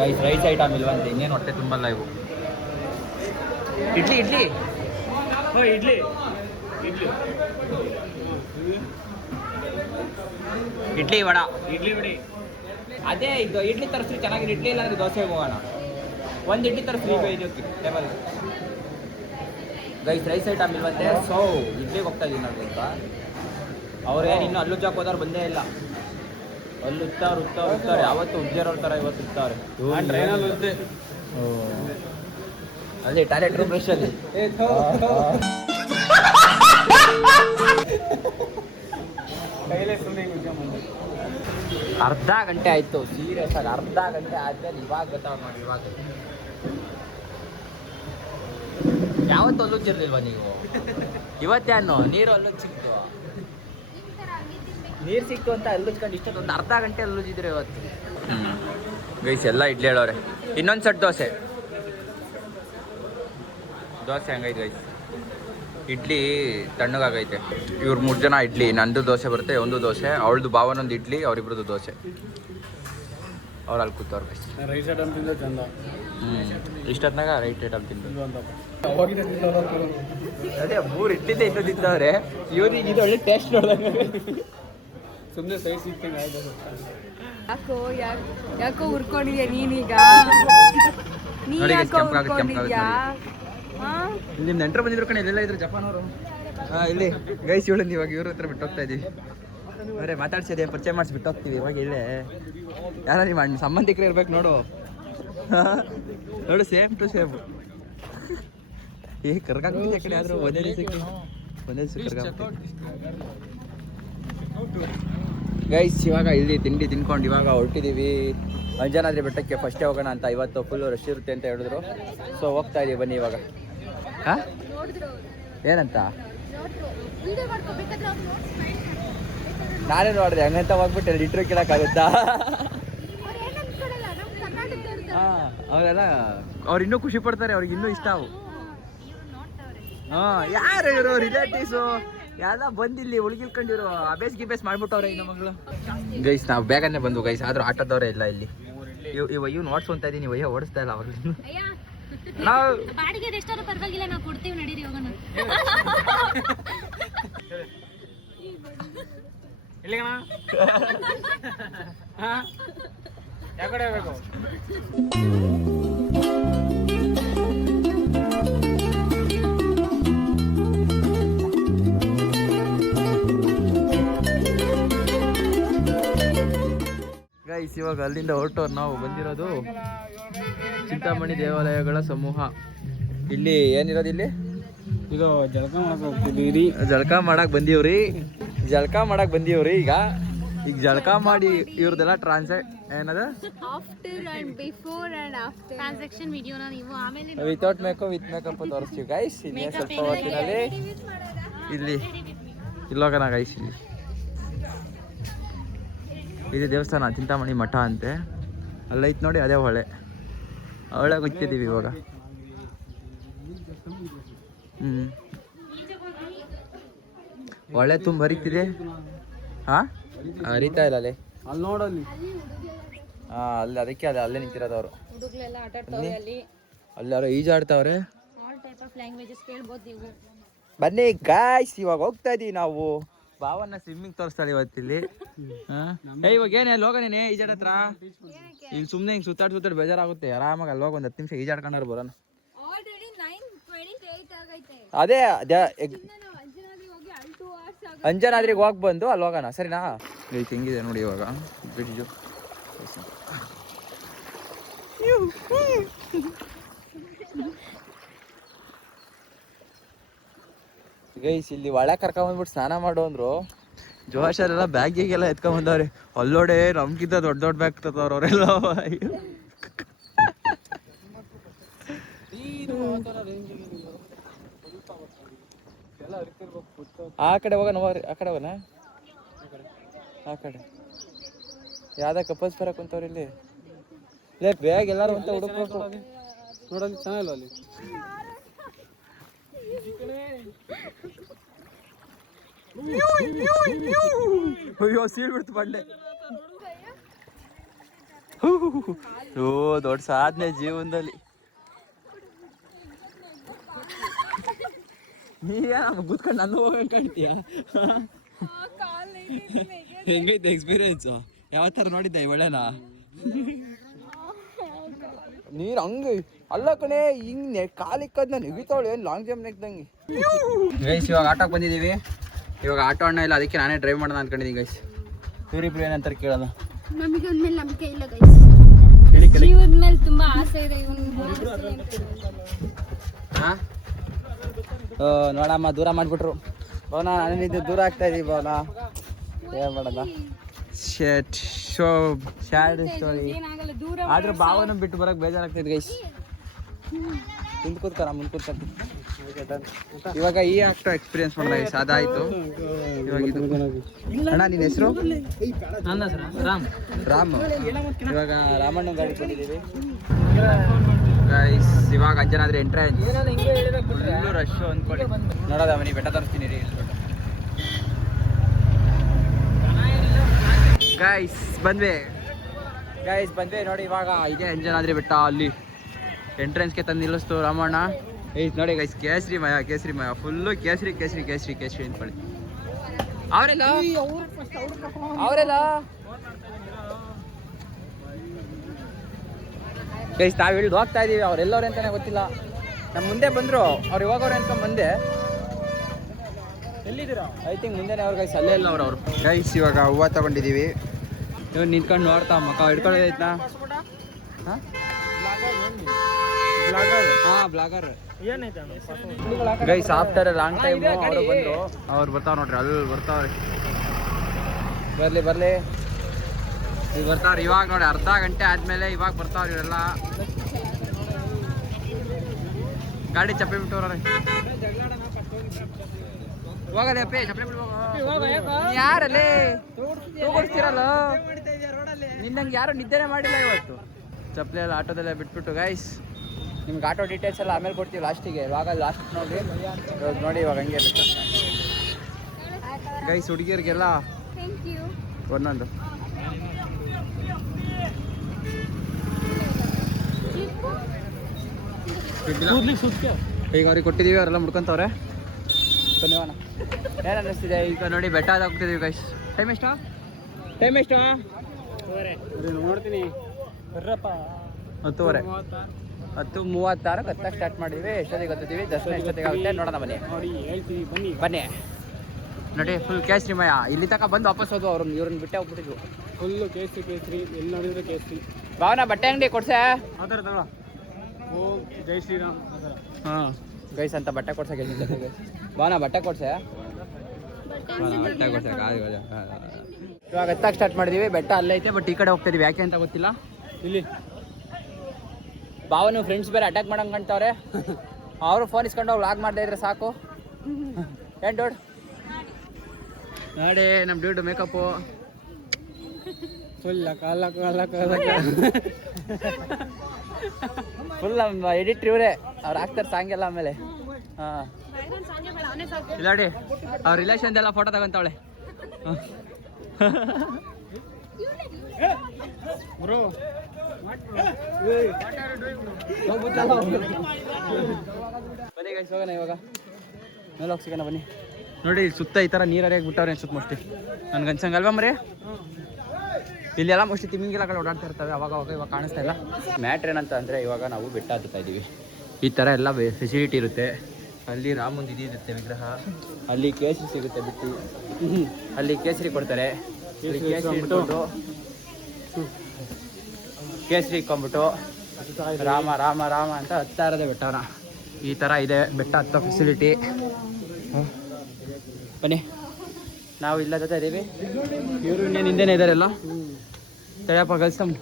ಗೈಸ್ ರೈಸ್ ಐಟಮ್ ಇಲ್ವಂತೆ ಇನ್ನೇನು ಹೊಟ್ಟೆ ತುಂಬಲ್ಲ ಇವು ಇಡ್ಲಿ ಇಡ್ಲಿ ಇಡ್ಲಿ ಇಡ್ಲಿ ಇಡ್ಲಿ ವಡ ಇಡ್ಲಿ ಬಿಡಿ ಅದೇ ಇದು ಇಡ್ಲಿ ತರಿಸ್ರಿ ಚೆನ್ನಾಗಿದೆ ಇಡ್ಲಿ ಇಲ್ಲಾಂದ್ರೆ ದೋಸೆಗೆ ಹೋಗೋಣ ಒಂದು ಇಡ್ಲಿ ತರಿಸ್ರಿ ಇದಕ್ಕೆ ಟೇಬಲ್ ಗೈಸ್ ರೈಸ್ ಐಟಮ್ ಇಲ್ವಂತೆ ಸೊ ಇಡ್ಲಿಗೆ ಹೋಗ್ತಾ ಇದೀನಿ ನೋಡಿ ಅಂತ ಅವ್ರೇನು ಇನ್ನೂ ಅಲ್ಲೂ ಜಾಕ್ ಹೋದವ್ರು ಬಂದೇ ಇಲ್ಲ ಅಲ್ಲಿ ಉತ್ತಾರೆ ಯಾವತ್ತು ಉಜ್ಜೇರವ್ರ ಥರ ಇವತ್ತು ಉತ್ತಾರೆ ಟ್ರೈನಲ್ಲಿ ಉದ್ದೆ ಅದೇ ಟಾಯ್ಲೆಟ್ ರೂಮ್ ಬ್ರಷಲ್ಲಿ ಕೈಲೇ ಸುಮ್ಮನೆ ಮುಂದೆ ಅರ್ಧ ಗಂಟೆ ಆಯ್ತು ಸೀರಿಯಸ್ ಆಗಿ ಅರ್ಧ ಗಂಟೆ ಆದ್ಮೇಲೆ ಇವಾಗ ಗೊತ್ತಾಗ ಮಾಡಿ ಇವಾಗ ಯಾವತ್ತು ಅಲ್ಲುಜ್ಜಿರ್ಲಿಲ್ವಾ ನೀವು ಇವತ್ತೇನು ನೀರು ಅಲ್ಲುಜ್ ಸಿಕ್ತು ನೀರು ಸಿಕ್ತು ಅಂತ ಅಲ್ಲುಜ್ಕೊಂಡು ಇಷ್ಟೊಂದು ಅರ್ಧ ಗಂಟೆ ಅಲ್ಲುಜ್ಜಿದ್ರೆ ಇವತ್ತು ಗೈಸ್ ಎಲ್ಲ ಇಡ್ಲಿ ಹೇಳೋರೆ ಇನ್ನೊಂದು ಸೆಟ್ ದೋಸೆ ಹಂಗೈತೆ ಗೈಸ್ ಇಡ್ಲಿ ತಣ್ಣಗಾಗೈತೆ ಇವ್ರು 3 ಜನ ಇಡ್ಲಿ ನಂದು ದೋಸೆ ಬರುತ್ತೆ ಒಂದು ದೋಸೆ ಅವಳದು ಭಾವನೊಂದು ಇಡ್ಲಿ ಅವರಿಬ್ರದ್ದು ದೋಸೆ ಅವ್ರು ಅಲ್ಲಿ ಕೂತವ್ರು ಗೈಸ್ ರೈಸ್ ಐಟಮ್ ತಿಂದ ಚಂದ ಇಷ್ಟೊತ್ನಾಗ ರೈಟ್ ಐಟಮ್ ತಿಂದು ಅವಾಗಿನ ಅದೇ 3 ಇಡ್ಲಿದೆ ಇನ್ನೂ ತಿಂದವ್ರೆ ಇವ್ರಿಗೆ ಇದು ಒಳ್ಳೆ ಟೇಸ್ಟ್ ನೋಡ್ದಂಗೆ ಸುಮ್ಮನೆ ಸೈಜ್ ಸಿಗ್ತೀನಿ ಯಾಕೋ ಉರ್ಕೊಂಡಿದ್ಯಾ ನೀನೀಗ ನೋಡಿ guys, ಕೆಂಪಾಗುತ್ತೆ. ಇಲ್ಲಿ ನೆಂಟರು ಬಂದಿದ್ರು ಕಣೆ ಇಲ್ಲೆಲ್ಲ ಇದ್ರು ಜಪಾನವರು ಇಲ್ಲಿ ಗೈಸ್ ಇವಳು ಇವಾಗ ಇವ್ರ ಹತ್ರ ಬಿಟ್ಟು ಹೋಗ್ತಾ ಇದೀವಿ ಅವರೇ ಮಾತಾಡ್ಸಿದೆ ಪರಿಚಯ ಮಾಡಿಸಿ ಬಿಟ್ಟು ಹೋಗ್ತೀವಿ ಇವಾಗ ಇಲ್ಲೇ ಯಾರು ನಿಮ್ಮ ಸಂಬಂಧಿಕರು ಇರ್ಬೇಕು ನೋಡು ನೋಡು ಸೇಮ್ ಟು ಸೇಮ್ ಕರ್ಕಾಗ್ತಿದ್ದೆ ಕಡೆ ಆದ್ರೂ ಒಂದೇ ದಿವಸಕ್ಕೆ ಗೈಸ್ ಇವಾಗ ಇಲ್ಲಿ ತಿಂಡಿ ತಿನ್ಕೊಂಡು ಇವಾಗ ಹೊರಟಿದ್ದೀವಿ ಅಂಜನಾದ್ರಿ ಬೆಟ್ಟಕ್ಕೆ ಫಸ್ಟೇ ಹೋಗೋಣ ಅಂತ ಇವತ್ತು ಫುಲ್ಲು ರಶ್ ಇರುತ್ತೆ ಅಂತ ಹೇಳಿದ್ರು ಸೊ ಹೋಗ್ತಾ ಇದೀವಿ ಬನ್ನಿ ಇವಾಗ ಹಾಂ ಏನಂತ ನಾನೇ ನೋಡಿದೆ ಹಂಗಂತ ಹೋಗ್ಬಿಟ್ಟು ಲೀಟ್ರ್ ಕೇಳೋಕ್ಕಾಗುತ್ತಾ ಹಾಂ ಅವರೆಲ್ಲ ಅವ್ರು ಇನ್ನೂ ಖುಷಿ ಪಡ್ತಾರೆ ಅವ್ರಿಗೆ ಇನ್ನೂ ಇಷ್ಟ ಅವು ಹಾಂ ಯಾರು ಇವರು ರಿಲೇಟಿವ್ಸು ಎಲ್ಲ ಬಂದಿಲ್ಲಿ ಉಳ್ಗಿಲ್ಕೊಂಡಿರು ಅಬೇಸ್ ಗಿಬೇಸ್ ಮಾಡ್ಬಿಟ್ಟವ್ರೆ ಇನ್ನು ಮಗಳು ಗೈಸ್ ನಾವು ಬೇಗನೆ ಬಂದು ಗೈಸ್ ಆದ್ರೂ ಆಟೋದವ್ರೆ ಇಲ್ಲ ಇಲ್ಲಿ ಇವ್ ಓಡಿಸ್ಕೊಂತ ಇದೀನಿ ವಯ್ಯ ಓಡಿಸ್ತಾ ಇಲ್ಲ ಅವ್ರು ನಾವು ಬಾಡಿಗೆ ಎಷ್ಟಾದ್ರೂ ಪರವಾಗಿಲ್ಲ ನಾವು ಕೊಡ್ತೀವಿ ನಡೀರಿ ಹೋಗೋಣ ಎಲ್ಲಿಗಣ ಯಾವ ಕಡೆ ಹೋಗ್ಬೇಕು ಗೈಸ್ ಇವಾಗ ಅಲ್ಲಿಂದ ಹೊರಟೋರು ನಾವು ಬಂದಿರೋದು ಚಿಂತಾಮಣಿ ದೇವಾಲಯಗಳ ಸಮೂಹ ಇಲ್ಲಿ ಏನಿರೋದು ಇಲ್ಲಿ ಇದು ಜಳಕ ಮಾಡಕ್ ಹೋಗ್ತಿದ್ದೀವಿ ಜಳಕ ಮಾಡಕ್ ಬಂದೀವ್ರಿ ಈಗ ಜಳಕ ಮಾಡಿ ಇವ್ರದೆಲ್ಲ ಏನದ after and before and after transaction ವಿಡಿಯೋನ ನೀವು ಆಮೇಲೆ ವಿತೌಟ್ ಮೇಕಪ್ ವಿತ್ ಮೇಕಪ್ ತೋರಿಸ್ತೀವಿ ಗೈಸ್ ಇನ್ನೇ ಸ್ವಲ್ಪ ಹೊತ್ತಿನಲ್ಲಿ ಇಲ್ಲಿ ಇಲ್ಲೋಗಣ ಗೈಸ್ ಇದು ದೇವಸ್ಥಾನ ಚಿಂತಾಮಣಿ ಮಠ ಅಂತೆ ಅಲ್ಲೈತೆ ನೋಡಿ ಅದೇ ಹೊಳೆ ಗೊತ್ತಿದ್ದೀವಿ ಇವಾಗ ಹೊಳೆ ತುಂಬ ಹರಿತಿದೆ ಹಾಂ ಹರಿತಾ ಇಲ್ಲ ಅಲ್ಲೇ ಅಲ್ಲಿ ನೋಡಲ್ಲಿ ಹಾಂ ಅಲ್ಲಿ ಅದಕ್ಕೆ ಅಲ್ಲೇ ನಿಂತಿರೋದವರು ಹುಡುಗಳೆಲ್ಲ ಆಟ ಆಡ್ತಾವ್ರೆ ಅಲ್ಲಿ ಅಲ್ಲಿ ಯಾರೋ ಈಜಾಡ್ತಾವ್ರೆ ಆಲ್ ಟೈಪ್ ಆಫ್ ಲ್ಯಾಂಗ್ವೇಜಸ್ ಕೇಳ್ಬೋದು ನೀವು ಬನ್ನಿ ಗಾಯ್ಸ್ ಇವಾಗ ಹೋಗ್ತಾ ಇದೀವಿ ನಾವು ಭಾವನ ಸ್ವಿಮ್ಮಿಂಗ್ ತೋರಿಸ್ತಾಳೆ ಇವತ್ತಿಲ್ಲಿ ಇವಾಗ ಏನೇ ಅಲ್ಲಿ ಹೋಗ ನೀನೆ ಈಜಾಡ ಹತ್ರ ಇಲ್ಲಿ ಸುಮ್ಮನೆ ಹಿಂಗೆ ಸುತ್ತಾಡಿ ಬೇಜಾರಾಗುತ್ತೆ ಆರಾಮಾಗಿ ಅಲ್ಲಿ ಹೋಗಿ ಒಂದು 10 ನಿಮಿಷ ಈಜಾಡ್ಕೊಂಡ್ರೆ ಬರೋಣ ಆಲ್ರೆಡಿ 9:28 ಆಗೈತೆ ಅದೇ ನಾವು ಅಂಜನಾದ್ರಿ ಹೋಗಿ 2 hours ಆಗುತ್ತೆ ಅಂಜನಾದ್ರಿಗೆ ಹೋಗಿ ಬಂದು ಅಲ್ಲಿ ಹೋಗೋಣ ಸರಿನಾ ಈಗ ಹೆಂಗಿದೆ ನೋಡಿ ಇವಾಗ ಬ್ರಿಡ್ಜು ಗೈಸ್ ಇಲ್ಲಿ ಒಳಗೆ ಕರ್ಕೊಂಬಂದ್ಬಿಟ್ಟು ಸ್ನಾನ ಮಾಡು ಅಂದ್ರು. ಜೋಶರೆಲ್ಲ ಬ್ಯಾಗಿಗೆಲ್ಲ ಎತ್ಕೊಂಬಂದವ್ರಿ. ಅಲ್ಲೋಡೆ ನಮ್ಗಿಂತ ದೊಡ್ಡ ದೊಡ್ಡ ಬ್ಯಾಗ್ ತತ್ತವ್ರು ಅವರೆಲ್ಲ. ಆ ಕಡೆ ಹೋಗೋಣ ಆ ಕಡೆ ಹೋಗೋಣ. ಆ ಕಡೆ ಯಾವ್ದ ಕಪಲ್ಸ್ ಬರಕ್ ಕುಂತವ್ರಿ ಇಲ್ಲಿ. ಇಲ್ಲ ಬ್ಯಾಗ್ ಎಲ್ಲಾರು ಅಂತ ಹುಡುಕ್ಬೇಕು ನೋಡಲ್ಲಿ ಚೆನ್ನಾಗಿಲ್ಲ ಅಲ್ಲಿ. ಅಯ್ಯೋ ಸೀಳ್ ಬಿಡ್ತು ಬಂಡೆ. ಓ ದೊಡ್ಡ ಸಾಧನೆ ಜೀವನದಲ್ಲಿ. ನೀಗ ಕೂತ್ಕೊಂಡು ನಾನು ಹೋಗಂಗ್ ಕಾಣ್ತೀಯ. ಹೆಂಗೈತೆ ಎಕ್ಸ್ಪೀರಿಯನ್ಸ್? ಯಾವ ಥರ ನೋಡಿದ್ದೆ ಒಳ್ಳೆನಾ? ನೀರು ಹಂಗೆ ಅಲ್ಲ ಕಣೆ, ಹಿಂಗೆ ಕಾಲಿಕ್ಕದ್ನ ನೆಗಿತಾವಳು. ಏನು ಲಾಂಗ್ ಜಂಪ್ ನೆಗ್ದಂಗೆ. ಗೈಸ್ ಇವಾಗ ಆಟೋಕ್ಕೆ ಬಂದಿದ್ದೀವಿ. ಇವಾಗ ಆಟೋ ಅಣ್ಣ ಇಲ್ಲ, ಅದಕ್ಕೆ ನಾನೇ ಡ್ರೈವ್ ಮಾಡೋಣ ಅನ್ಕೊಂಡಿದ್ದೀನಿ ಗೈಸ್. ಇವ್ರಿಬ್ರು ಏನಂತಾರೆ ಕೇಳೋಣ. ನಮಗೆ ಒಂದ್ ಮೇಲೆ ನಂಬಿಕೆ ಇಲ್ಲ ಗೈಸ್. ಜೀವದ ಮೇಲೆ ತುಂಬಾ ಆಸೆ ಇದೆ ಹಾಂ ನೋಡಮ್ಮ, ದೂರ ಮಾಡಿಬಿಟ್ರು ಭವನ. ನಾನಿದ್ದು ದೂರ ಆಗ್ತಾ ಇದೀವಿ ಭವನ. ಏನು ಮಾಡೋಣ? ಶೇಟ್ ಶೋ ಸ್ಯಾಡ್ ಸ್ಟೋರಿ. ಆದ್ರೆ ಭಾವನ ಬಿಟ್ಟು ಬರಕ್ಕೆ ಬೇಜಾರಾಗ್ತೈತೆ ಗೈಸ್. ಮುಂದೆ ಕೂತ್ಕರ ಮುಂದೆ ಕೂತ್ಕೊಂಡು ಇವಾಗ ಈ ಆಕ್ಟೋ ಎಕ್ಸ್ಪೀರಿಯನ್ಸ್ ಮಾಡಿದ ಗೈಸ್. ಅದಾಯಿತು. ಇವಾಗ ಇದು ಅಣ್ಣ ನಿನ್ನ ಹೆಸರು? ರಾಮ್. ರಾಮ್. ಇವಾಗ ರಾಮಣ್ಣ ಗಾಡಿ ಕೊಟ್ಟಿದ್ದೀವಿ ಗೈಸ್. ಇವಾಗ ಅಂಜನಾದ್ರಿ ಎಂಟ್ರೆನ್ಸ್ ಫುಲ್ಲು ರಶ್ ಅಂದ್ಕೊಳ್ಳಿ. ನೋಡೋದ ಮನೆ ಬೆಟ್ಟ ತೋರಿಸ್ತೀನಿ ರೀ. ಗೈಸ್ ಬಂದ್ವಿ ನೋಡಿ. ಇವಾಗ ಇದೇ ಅಂಜನಾದ್ರಿ ಬೆಟ್ಟ. ಅಲ್ಲಿ ಎಂಟ್ರೆನ್ಸ್ಗೆ ತಂದು ನಿಲ್ಲಿಸ್ತು ರಾಮಣ್ಣ. ನೋಡಿ ಗೈಸ್, ಕೇಸರಿ ಮಯ ಫುಲ್ಲು ಕೇಸರಿ ಅಂದ್ಕೊಳ್ಳಿ. ಅವರೆಲ್ಲ ಗೈಸ್ ತಾವು ಇಳಿದು ಹೋಗ್ತಾ ಇದೀವಿ. ಅವ್ರೆಲ್ಲವ್ರೆ ಅಂತಾನೆ ಗೊತ್ತಿಲ್ಲ. ನಮ್ಮ ಮುಂದೆ ಬಂದ್ರು, ಅವ್ರು ಇವಾಗವ್ರೆ ಅನ್ಕೊಂಡ್ ಬಂದೆ. ಎಲ್ಲಿದ್ದೀರಾ? ಐ ಥಿಂಕ್ ಮುಂದೆನೇ ಅವ್ರು ಗೈಸ್. ಅಲ್ಲೇ ಇಲ್ಲ ಅವ್ರು ಗೈಸ್. ಇವಾಗ ಹೂವು ತಗೊಂಡಿದ್ದೀವಿ. ಇವಾಗ ನಿಂತ್ಕೊಂಡು ನೋಡ್ತಾ ಮಕ್ಕ ಹಿಡ್ಕೊಳ್ಳೋದೈತಾ? ಹಾಂ blogger guys. After long time ಅವರು ಬಂದರು. ಅವ್ರು ಬರ್ತಾವ ನೋಡ್ರಿ, ಅಲ್ಲಿ ಬರ್ತಾವ್ರಿ. ಬರ್ಲಿ ಈಗ ಬರ್ತಾವ್ರಿ. ಇವಾಗ ನೋಡಿ ಅರ್ಧ ಗಂಟೆ ಆದ್ಮೇಲೆ ಇವಾಗ ಬರ್ತಾವ್ರಿ ಇವರೆಲ್ಲ. ಗಾಡಿ ಚಪ್ಪಲಿ ಬಿಟ್ಟವ್ರಿ. ಹೋಗಲ್ಲ ಅಪ್ಪೇ, ಚಪ್ಪಲಿ ಬಿಟ್ಟು ಯಾರಲ್ಲಿ ತಗೋಡ್ತೀರಲ್ಲ. ನಿನ್ನಂಗೆ ಯಾರು ನಿದ್ದೆನೇ ಮಾಡಿಲ್ಲ ಇವತ್ತು. ಚಪ್ಪಲಿ ಎಲ್ಲ ಆಟೋದೆಲ್ಲ ಬಿಟ್ಬಿಟ್ಟು ಗೈಸ್. ನಿಮ್ಗೆ ಆಟೋ ಡೀಟೇಲ್ಸ್ ಎಲ್ಲ ಆಮೇಲೆ ಕೊಡ್ತೀವಿ ಲಾಸ್ಟಿಗೆ. ಇವಾಗ ಲಾಸ್ಟ್ ನೋಡಿ ಇವಾಗ ಹಂಗೆ ಗೈಸ್. ಹುಡುಗಿಯರಿಗೆಲ್ಲ ಒಂದೊಂದು. ಈಗ ಅವ್ರಿಗೆ ಕೊಟ್ಟಿದ್ದೀವಿ, ಅವರೆಲ್ಲ ಮುಡ್ಕೊಂತವ್ರೆ. ಧನ್ಯವಾದ. ಏನು ಅನ್ನಿಸ್ತಿದೆ ಈಗ ನೋಡಿ? ಬೆಟ್ಟ ಹೋಗ್ತಿದ್ದೀವಿ ಗೈಸ್. ಟೈಮ್ ಎಷ್ಟು ನೋಡ್ತೀನಿ. 10:30 10:36 ಕತ್ತಕ್ಕೆ ಸ್ಟಾರ್ಟ್ ಮಾಡಿದ್ವಿ. ಎಷ್ಟೊತ್ತಿಗೆ ಗೊತ್ತಿದ್ದೀವಿ? ದರ್ಶನ ಎಷ್ಟೊತ್ತಿಗೆ ಆಗುತ್ತೆ ನೋಡೋಣ. ಬನ್ನಿ ನೋಡಿ. ಫುಲ್ ಕೇಸರಿಮಯ. ಇಲ್ಲಿ ತನಕ ಬಂದು ವಾಪಸ್ ಹೋದ್ವು. ಇವ್ರನ್ನ ಬಿಟ್ಟೆ ಹೋಗ್ಬಿಟ್ಟಿದ್ವು. ಫುಲ್ಲು ಕೇಸರಿ ಎಲ್ಲಿ ನೋಡಿದ್ರೆ ಕೇಸರಿ. ಭಾವನ ಬಟ್ಟೆ ಅಂಗಡಿ ಕೊಡ್ಸೆ. ಆ ಥರ ತಗೊಳ. ಓ ಜೈ ಶ್ರೀರಾಮ್. ಹಾಂ ಗೈಸ್ ಅಂತ ಬಟ್ಟೆ ಕೊಡ್ಸಕ್ಕೆ ಹೇಳ್ತಿದ್ದೆ. ಭಾವನ ಬಟ್ಟೆ ಕೊಡ್ಸೆ. ಇವಾಗ ಹತ್ತಕ್ಕೆ ಸ್ಟಾರ್ಟ್ ಮಾಡಿದೀವಿ. ಬೆಟ್ಟ ಅಲ್ಲೇ ಐತೆ, ಬಟ್ ಈ ಕಡೆ ಹೋಗ್ತಾ ಇದೀವಿ. ಯಾಕೆ ಅಂತ ಗೊತ್ತಿಲ್ಲ. ಇಲ್ಲಿ ಭಾವನು ಫ್ರೆಂಡ್ಸ್ ಬೇರೆ ಅಟ್ಯಾಕ್ ಮಾಡಂಗೆ ಕಾಣ್ತಾವ್ರೆ. ಅವರು ಫೋನ್ ಇಸ್ಕೊಂಡು ಹೋಗಿ ಲಾಗ್ ಮಾಡದೇ ಇದ್ರೆ ಸಾಕು. ಏನು ಡೋಡ್ ನೋಡಿ ನಮ್ಮ ಡ್ಯೂಡ್ ಮೇಕಪ್ಪು ಫುಲ್ ಫುಲ್ ನಮ್ಮ ಎಡಿಟ್ರ್ ಇವರೇ. ಅವ್ರು ಹಾಕ್ತಾರೆ ಸಾಂಗೆಲ್ಲ ಆಮೇಲೆ. ಹಾಂ ಇಲ್ಲ ನೋಡಿ, ಅವ್ರ ರಿಲೇಷನ್ದೆಲ್ಲ ಫೋಟೋ ತಗೊಂತಾವಳೆ. ಬ್ರೋ ಬನ್ನಿ ಗೈಸ್ ಹೋಗೋಣ. ಇವಾಗ ಮೇಲೆ ಹೋಗಿ ಸಿಗೋಣ ಬನ್ನಿ. ನೋಡಿ ಇಲ್ಲಿ ಸುತ್ತ ಈ ಥರ ನೀರು ಹರಿಯಾಗಿ ಬಿಟ್ಟವ್ರೆ ಅನ್ಸುತ್ತೆ ಮೋಸ್ಟ್ಲಿ. ನನ್ಗೆ ಅನ್ಸಂಗಲ್ವಾ ಮರಿ? ಇಲ್ಲೆಲ್ಲ ಮೋಸ್ಟ್ಲಿ ತಿಮಿಂಗಿಲಗಳು ಓಡಾಡ್ತಾ ಇರ್ತವೆ ಅವಾಗ ಇವಾಗ ಕಾಣಿಸ್ತಾ ಇಲ್ಲ. ಮ್ಯಾಟ್ರ್ ಏನಂತ ಅಂದರೆ ಇವಾಗ ನಾವು ಬೆಟ್ಟ ಹತ್ತುತ್ತಾ ಇದ್ದೀವಿ. ಈ ಥರ ಎಲ್ಲ ಫೆಸಿಲಿಟಿ ಇರುತ್ತೆ. ಅಲ್ಲಿ ರಾಮಂದು ಇರುತ್ತೆ ವಿಗ್ರಹ. ಅಲ್ಲಿ ಕೇಸರಿ ಸಿಗುತ್ತೆ ಬಿಟ್ಟು. ಅಲ್ಲಿ ಕೇಸರಿ ಕೊಡ್ತಾರೆ. ಕೇಸರಿ ಇಟ್ಕೊಂಡು ಕೇಸರಿ ಇಟ್ಕೊಂಡ್ಬಿಟ್ಟು ರಾಮ ರಾಮ ರಾಮ ಅಂತ ಹತ್ತಾ ಇರೋದೇ ಬೆಟ್ಟನ. ಈ ಥರ ಇದೆ ಬೆಟ್ಟ ಹತ್ತೋ ಫೆಸಿಲಿಟಿ. ಬನ್ನಿ, ನಾವು ಇಲ್ಲ ಜೊತೆ ಇದ್ದೀವಿ. ಇವರು ಇನ್ನೇನು ಹಿಂದೆನೇ ಇದ್ದಾರೆಲ್ಲ. ತಡೆಯಪ್ಪ ಗಲ್ಸಮ್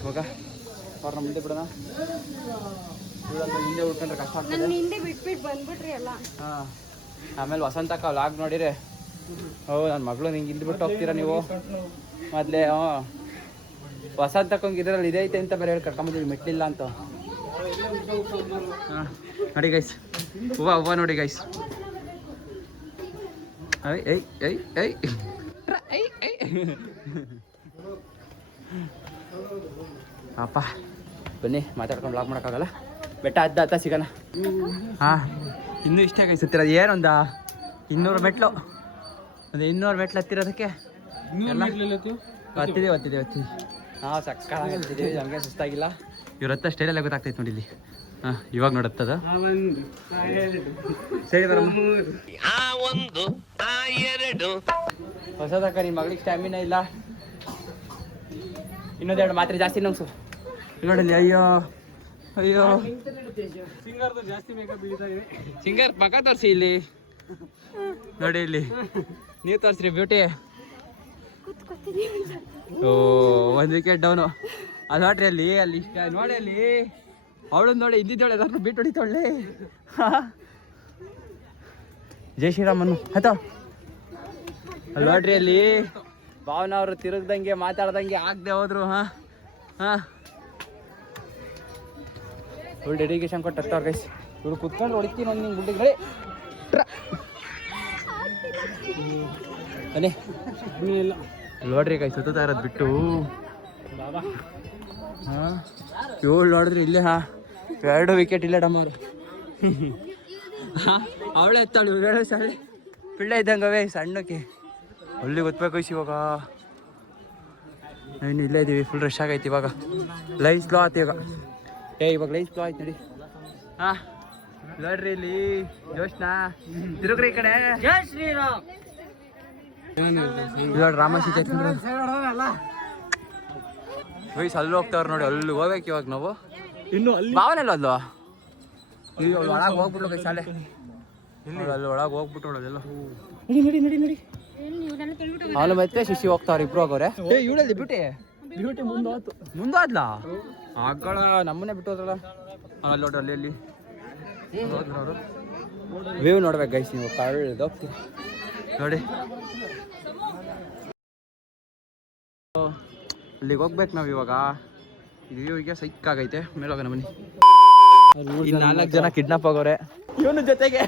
ಇವಾಗ ಅವ್ರನ್ನ ಮುಂದೆ ಬಿಡೋಣ. ಹಿಂದೆ ಉಳ್ಕೊಂಡ್ರೆ ಕಷ್ಟ ಆಗ್ತದೆ. ನನ್ನ ಹಿಂದೆ ಬಿಟ್ಬಿಟ್ಟು ಬಂದ್ಬಿಟ್ರಿ ಅಲ್ಲ. ಹಾಂ, ಆಮೇಲೆ ವಸಂತಕ್ಕ ಲಾಗ್ ನೋಡಿರಿ. ಹೌದು, ನನ್ನ ಮಗಳು ನಿಂಗೆ ಹಿಂದೆ ಬಿಟ್ಟು ಹೋಗ್ತೀರಾ ನೀವು ಮೊದಲೇ? ವಸಂತಕ್ಕಂಗೆ ಇದರಲ್ಲಿ ಇದೈತೆ ಅಂತ ಬೇರೆ ಹೇಳಿ ಕರ್ಕೊಂಬಂದಿವಿ, ಮೆಟ್ಲಿಲ್ಲ ಅಂತ. ಹಾಂ ನೋಡಿ ಗೈಸ್, ಹೂವ ನೋಡಿ guys. I I I I I I ಅಪ್ಪ ಬನ್ನಿ, ಮಾತಾಡ್ಕೊಂಡು ಬ್ಲಾಗ್ ಮಾಡೋಕ್ಕಾಗಲ್ಲ. ಬೆಟ್ಟ ಹತ್ತ ಸಿಗೋಣ. ಹಾಂ, ಇನ್ನೂ ಇಷ್ಟ ಗೈಸ್ ಹತ್ತಿರೋದು. ಏನೊಂದ 200 ಮೆಟ್ಲು, ಒಂದು 200 ಮೆಟ್ಲು ಹತ್ತಿರೋದಕ್ಕೆ ಹತ್ತಿದ್ದೀವಿ. ನಾವು ಸಕ್ಕತ್ತಾಗಿ ಹತ್ತಿದ್ದೀವಿ, ನಮಗೆ ಸುಸ್ತಾಗಿಲ್ಲ. ಇವ್ರ ಹತ್ತ ಸ್ಟೈಲೆಲ್ಲ ಗೊತ್ತಾಗ್ತೈತೆ ನೋಡಿ ಇಲ್ಲಿ. ಹಾಂ, ಇವಾಗ ನೋಡತ್ತದ. ಸರಿ ಬರಮ್ಮ. ಹೊಸದಕ್ಕ ನಿಮ್ಮ ಮಗಳಿಗೆ ಸ್ಟ್ಯಾಮಿನಾ ಇಲ್ಲ, ಇನ್ನೊಂದೆರಡು ಮಾತ್ರೆ ಜಾಸ್ತಿ ನುಂಗ್ಸು ನೋಡಿ. ಅಯ್ಯೋ ಅಯ್ಯೋ, ಸಿಂಗರ್ದು ಜಾಸ್ತಿ ಮೇಕಪ್ ಬೀಳ್ತಾ ಇದೆ. ಸಿಂಗರ್ ಮಗ ತೋರಿಸಿ ಇಲ್ಲಿ ನೋಡಿ, ಇಲ್ಲಿ ನೀವು ತೋರಿಸ್ರಿ ಬ್ಯೂಟಿ. ಓ, 1 ವಿಕೆಟ್ ಡೌನು. ಅದು ನೋಡ್ರಿ ಅಲ್ಲಿ ಇಷ್ಟ ನೋಡಿ, ಅಲ್ಲಿ ಅವಳು ನೋಡಿ ಇದ್ದಿದ್ದವಳೆ ಅದನ್ನು ಬಿಟ್ಟು ಹೊಡಿತಾಳೆ. ಜೈ ಶ್ರೀರಾಮನ್ನು ಆಯ್ತಾ? ಅಲ್ಲಿ ನೋಡ್ರಿ, ಅಲ್ಲಿ ಭಾವನ ಅವರು ತಿರುಗ್ದಂಗೆ ಮಾತಾಡ್ದಂಗೆ ಆಗದೆ ಹೋದ್ರು. ಹಾಂ ಹಾಂ, ಫುಲ್ ಡೆಡಿಕೇಶನ್ ಕೊಟ್ಟು ಹತ್ತವ್ರು ಗೈಸ್. ಇವ್ರು ಕುತ್ಕೊಂಡು ಹೊಡಿತೀನಿ ಒಂದು ನಿಂಗೆ ಗುಡ್ಡಿಗೆ ಬನ್ನಿ. ಇಲ್ಲ ನೋಡ್ರಿ ಕೈ ಸುತ್ತಾ ಇರೋದು ಬಿಟ್ಟು. ಹಾಂ, 7 ನೋಡಿದ್ರಿ ಇಲ್ಲೇ. ಹಾಂ, 2 ವಿಕೆಟ್ ಇಲ್ಲೇ ಡಮ್ಮವ್ರು. ಹಾಂ, ಅವಳೇ ಎತ್ತಾಳು, ಸಣ್ಣ ಪಿಳ್ಳೆ ಇದ್ದಂಗವೇ ಸಣ್ಣಕ್ಕೆ. ಅಲ್ಲಿ ಗೊತ್ತಬೇಕು ಇವಾಗ. ಇನ್ನು ಇಲ್ಲೇ ಇದ್ದೀವಿ, ಫುಲ್ ರಶ್ ಆಗೈತಿ ಇವಾಗ. ಲೈನ್ ಸ್ಲೋ ಆಯ್ತು ಇವಾಗ. ಇವಾಗ ಲೈನ್ ಸ್ಲೋ ಆಯ್ತು ನೋಡಿ. ಹಾಂ, ನೋಡ್ರಿ ಇಲ್ಲಿ ಜೋಶ್ನಾ ತಿರುಗ್ರಿ ಈ ಕಡೆ. ಜೈ ಶ್ರೀರಾಮ್. ನೋಡಿ ರಾಮ ಸೀತೆ ವಯಸ್ಸು ಅಲ್ಲಿ ಹೋಗ್ತಾವ್ರು ನೋಡಿ. ಅಲ್ಲಿ ಹೋಗ್ಬೇಕು ಇವಾಗ ನಾವು. ಇನ್ನು ಅಲ್ಲಿ ಭಾವನೆಲ್ಲ ಅಲ್ವಾ? ಒಳಗೆ ಹೋಗ್ಬಿಟ್ಟು ಶಾಲೆ ಅಲ್ಲಿ ಒಳಗೆ ಹೋಗ್ಬಿಟ್ಟು ನೋಡೋದೆಲ್ಲ. ನಡಿ. ಅವನು ಮತ್ತೆ ಶಿಶಿ ಹೋಗ್ತಾವ್ರ, ಇಬ್ರು ಹೋಗೋರೆ. ಇವಳಲ್ಲಿ ಬ್ಯೂಟಿ ಮುಂದಾದ್ಲ ಆಗಳ ನಮ್ಮನ್ನೇ ಬಿಟ್ಟು ಹೋದ್ರಲ್ಲ. ಅಲ್ಲಿ ನೋಡ್ರಿ, ಅಲ್ಲಿ ಅವರು ವ್ಯೂ ನೋಡ್ಬೇಕು ಗೈಸ್ ನೀವು. ಹೋಗ್ತೀವಿ ನೋಡಿ, ಅಲ್ಲಿಗೆ ಹೋಗ್ಬೇಕು ನಾವು ಇವಾಗ. ವ್ಯೂಗೆ ಸೈಕಾಗೈತೆ. ಮೇಲೆ ಹೋಗೋಣ ಬನ್ನಿ. 4 ಜನ ಕಿಡ್ನಾಪ್ ಆಗೋರೆ ಇವನು ಜೊತೆಗೆ.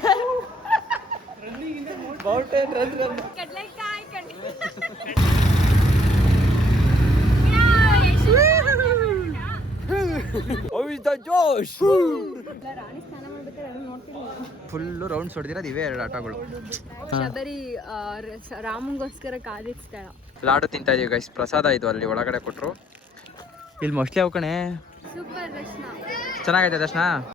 ಫುಲ್ಲು ರೌಂಡ್ಸ್ ಹೊಡೆದಿರೋದು ಇವೇ 2 ಆಟಗಳು. ಶಬರಿ ರಾಮಂಗೋಸ್ಕರ ಕಾದಿದ ಸ್ಥಳ. ಲಾಡು ತಿಂತಾ ಇದೀವಿ ಗೈಸ್, ಪ್ರಸಾದ ಇದು ಅಲ್ಲಿ ಒಳಗಡೆ ಕೊಟ್ಟರು. ಇಲ್ಲಿ ಮೋಸ್ಟ್ಲಿ ಅವು ಕಣೆ. ಸೂಪರ್ ದರ್ಶನ ಚೆನ್ನಾಗೈತೆ ದರ್ಶನ.